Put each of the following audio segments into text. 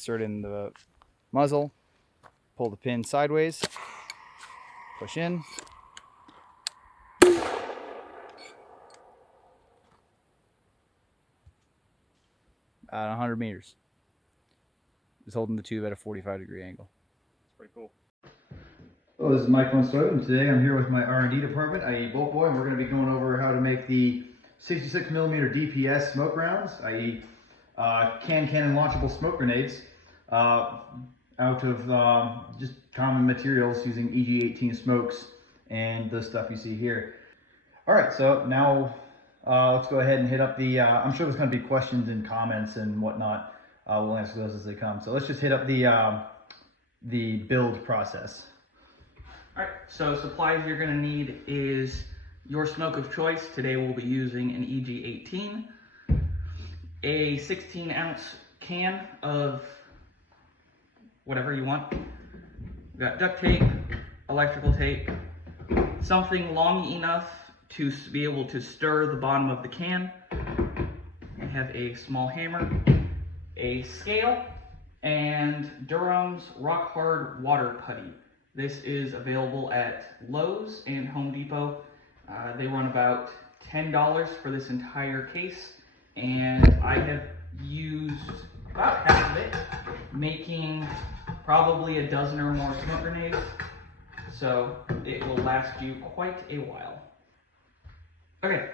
insert in the muzzle, pull the pin sideways, push in. At 100 meters. Just holding the tube at a 45-degree angle. It's pretty cool. Hello, this is Michael and Stowe, and today I'm here with my R&D department, i.e. Boltboy, and we're going to be going over how to make the 66mm DPS smoke rounds, i.e. cannon launchable smoke grenades, out of just common materials using EG18 smokes and the stuff you see here. Alright, so now let's go ahead and hit up the, I'm sure there's going to be questions and comments and whatnot. We'll answer those as they come. So let's just hit up the build process. All right, so supplies you're gonna need is your smoke of choice. Today we'll be using an EG18, a 16-ounce can of whatever you want. We've got duct tape, electrical tape, something long enough to be able to stir the bottom of the can. I have a small hammer, a scale, and Durham's Rock Hard Water Putty. This is available at Lowe's and Home Depot. They run about $10 for this entire case, and I have used about half of it, making probably a dozen or more smoke grenades, so it will last you quite a while. Okay,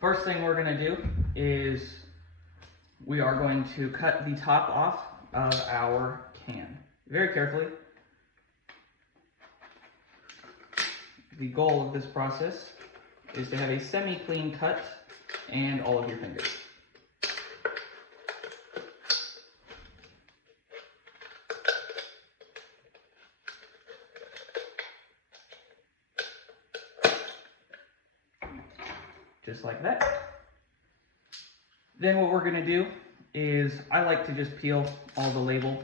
first thing we're going to do is we are going to cut the top off of our can very carefully. The goal of this process is to have a semi-clean cut and all of your fingers. Just like that. Then what we're going to do is, I like to just peel all the label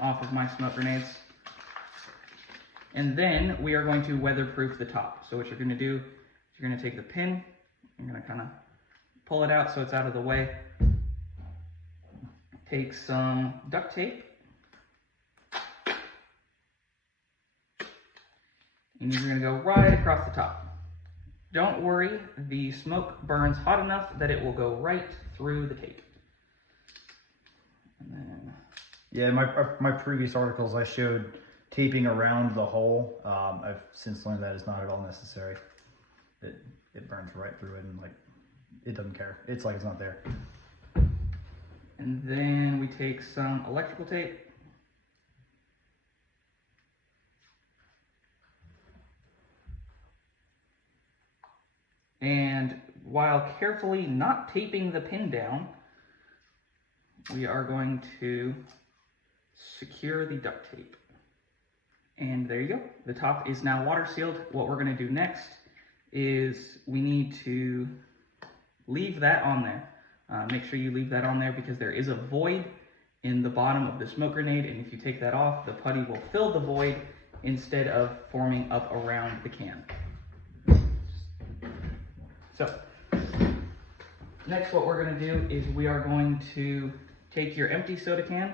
off of my smoke grenades. And then we are going to weatherproof the top. So what you're going to do, you're going to take the pin, you're going to kind of pull it out so it's out of the way. Take some duct tape. And you're going to go right across the top. Don't worry, the smoke burns hot enough that it will go right through the tape. And then... Yeah, my previous articles I showed taping around the hole. I've since learned that is not at all necessary. It burns right through it, and like it doesn't care. It's like it's not there. And then we take some electrical tape. And while carefully not taping the pin down, we are going to secure the duct tape. And there you go. The top is now water sealed. What we're going to do next is we need to leave that on there. Make sure you leave that on there because there is a void in the bottom of the smoke grenade, and if you take that off, the putty will fill the void instead of forming up around the can. So, next what we're going to do is we are going to take your empty soda can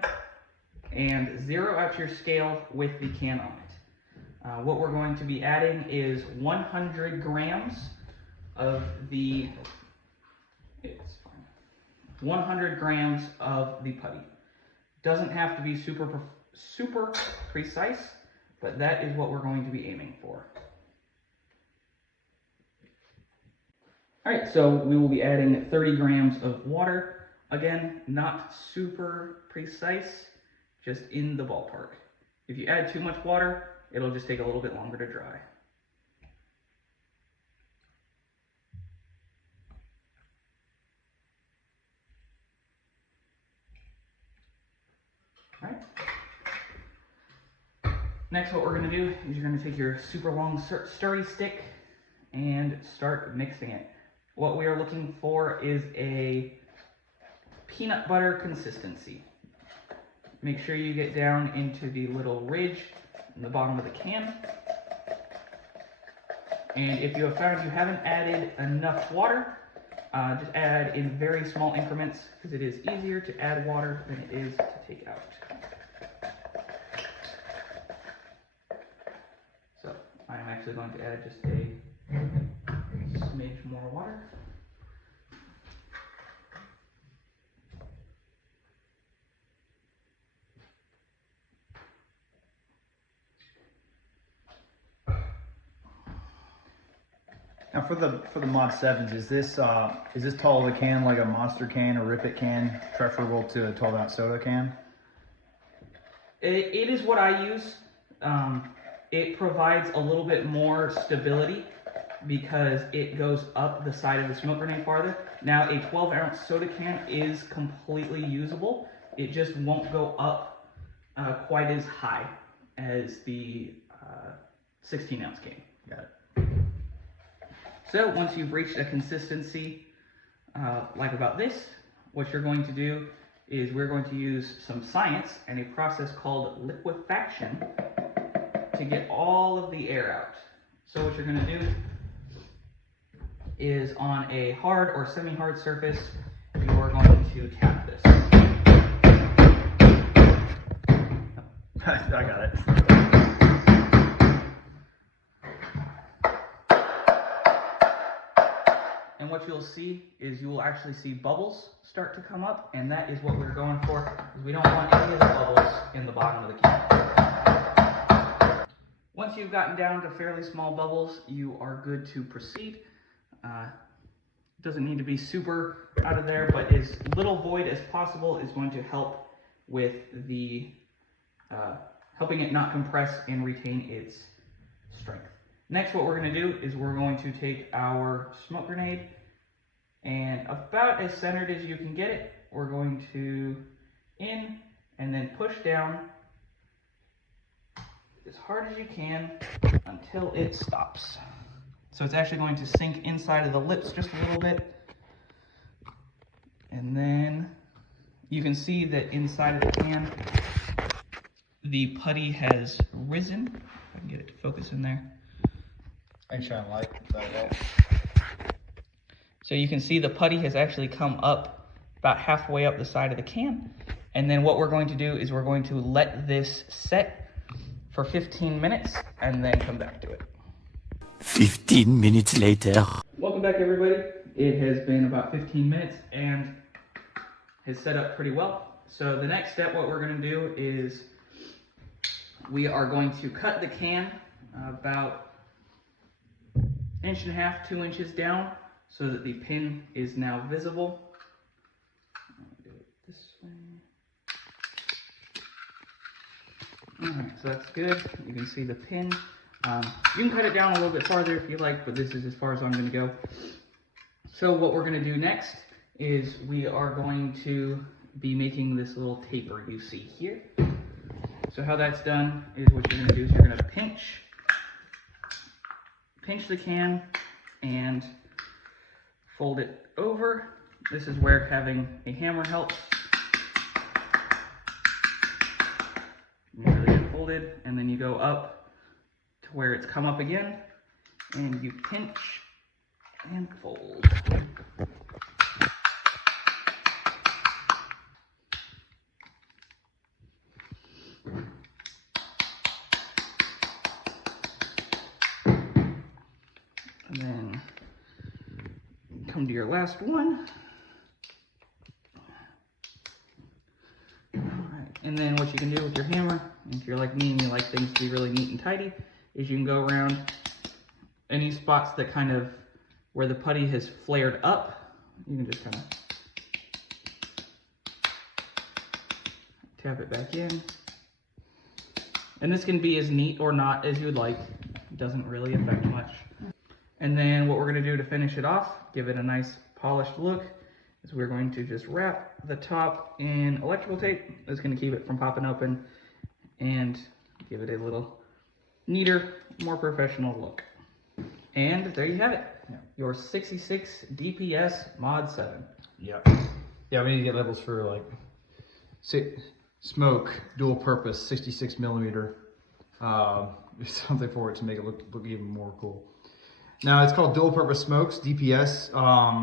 and zero out your scale with the can on it. What we're going to be adding is 100 grams of the 100 grams of the putty. Doesn't have to be super precise, but that is what we're going to be aiming for. All right, so we will be adding 30 grams of water. Again, not super precise, just in the ballpark. If you add too much water, it'll just take a little bit longer to dry. All right. Next, what we're gonna do is you're gonna take your super long sturdy stick and start mixing it. What we are looking for is a peanut butter consistency. Make sure you get down into the little ridge in the bottom of the can. And if you have found you haven't added enough water, just add in very small increments because it is easier to add water than it is to take out. So I'm actually going to add just a smidge more water. Now for the Mod 7s, is this tall of a can like a Monster can or Rip It can, preferable to a 12-ounce soda can? It is what I use. It provides a little bit more stability because it goes up the side of the smoke grenade farther. Now a 12-ounce soda can is completely usable. It just won't go up quite as high as the 16-ounce can. Got it. So once you've reached a consistency like about this, what you're going to do is we're going to use some science and a process called liquefaction to get all of the air out. So what you're going to do is on a hard or semi-hard surface, you are going to tap this. I got it. And what you'll see is you will actually see bubbles start to come up, and that is what we're going for, because we don't want any of the bubbles in the bottom of the can. Once you've gotten down to fairly small bubbles, you are good to proceed. Doesn't need to be super out of there, but as little void as possible is going to help with the helping it not compress and retain its strength. Next, what we're going to do is we're going to take our smoke grenade, and about as centered as you can get it, we're going to in and then push down as hard as you can until it stops. So it's actually going to sink inside of the lips just a little bit. And then you can see that inside of the can, the putty has risen. If I can get it to focus in there. I can shine light. That So you can see the putty has actually come up about halfway up the side of the can. And then what we're going to do is we're going to let this set for 15 minutes and then come back to it. 15 minutes later. Welcome back, everybody. It has been about 15 minutes and has set up pretty well. So the next step, what we're going to do is we are going to cut the can about 1.5 inches, 2 inches down so that the pin is now visible. I'll do it this way. Alright, so that's good. You can see the pin. You can cut it down a little bit farther if you like, but this is as far as I'm going to go. So what we're going to do next is we are going to be making this little taper you see here. So how that's done is what you're going to do is you're going to pinch the can and fold it over. This is where having a hammer helps. Really get folded, and then you go up to where it's come up again, and you pinch and fold. And then come to your last one. Alright, and then what you can do with your hammer, if you're like me and you like things to be really neat and tidy, is you can go around any spots that kind of, where the putty has flared up, you can just kind of tap it back in. And this can be as neat or not as you would like. It doesn't really affect much. And then what we're going to do to finish it off, give it a nice polished look, is we're going to just wrap the top in electrical tape. That's going to keep it from popping open and give it a little neater, more professional look. And there you have it. Yeah. Your 66 DPS Mod 7. Yep. Yeah, we need to get levels for like smoke, dual purpose, 66 millimeter. Something for it to make it look even more cool. Now it's called dual purpose smokes, DPS,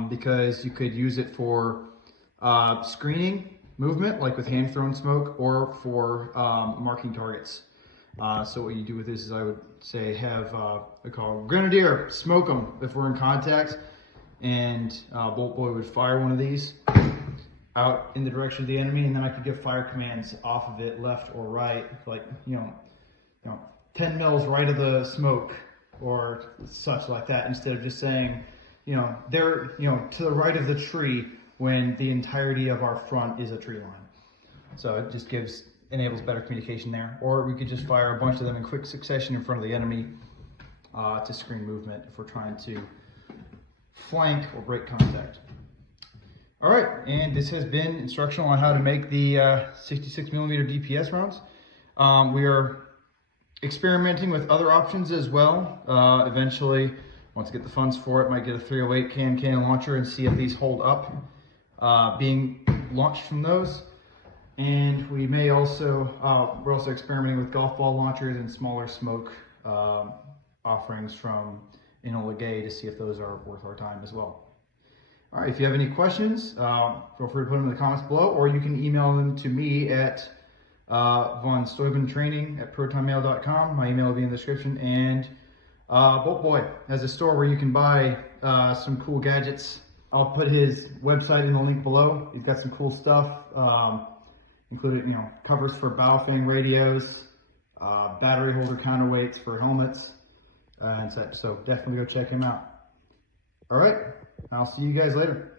because you could use it for screening movement, like with hand thrown smoke, or for marking targets. So what you do with this is, I would say, have I call Grenadier, smoke them if we're in contact, and Boltboy would fire one of these out in the direction of the enemy, and then I could give fire commands off of it, left or right, like 10 mils right of the smoke or such like that, instead of just saying, they're to the right of the tree when the entirety of our front is a tree line. So it just enables better communication there. Or we could just fire a bunch of them in quick succession in front of the enemy to screen movement if we're trying to flank or break contact. All right, and this has been instructional on how to make the 66 millimeter DPS rounds. We are experimenting with other options as well. Eventually, once I get the funds for it, might get a 308 cannon launcher and see if these hold up being launched from those. And we may also, we're also experimenting with golf ball launchers and smaller smoke offerings from Enola Gay to see if those are worth our time as well. All right, if you have any questions, feel free to put them in the comments below, or you can email them to me at vonstoibentraining@protonmail.com. My email will be in the description. And Boltboy has a store where you can buy some cool gadgets. I'll put his website in the link below. He's got some cool stuff, including covers for Baofeng radios, battery holder counterweights for helmets, and such. So definitely go check him out. All right, I'll see you guys later.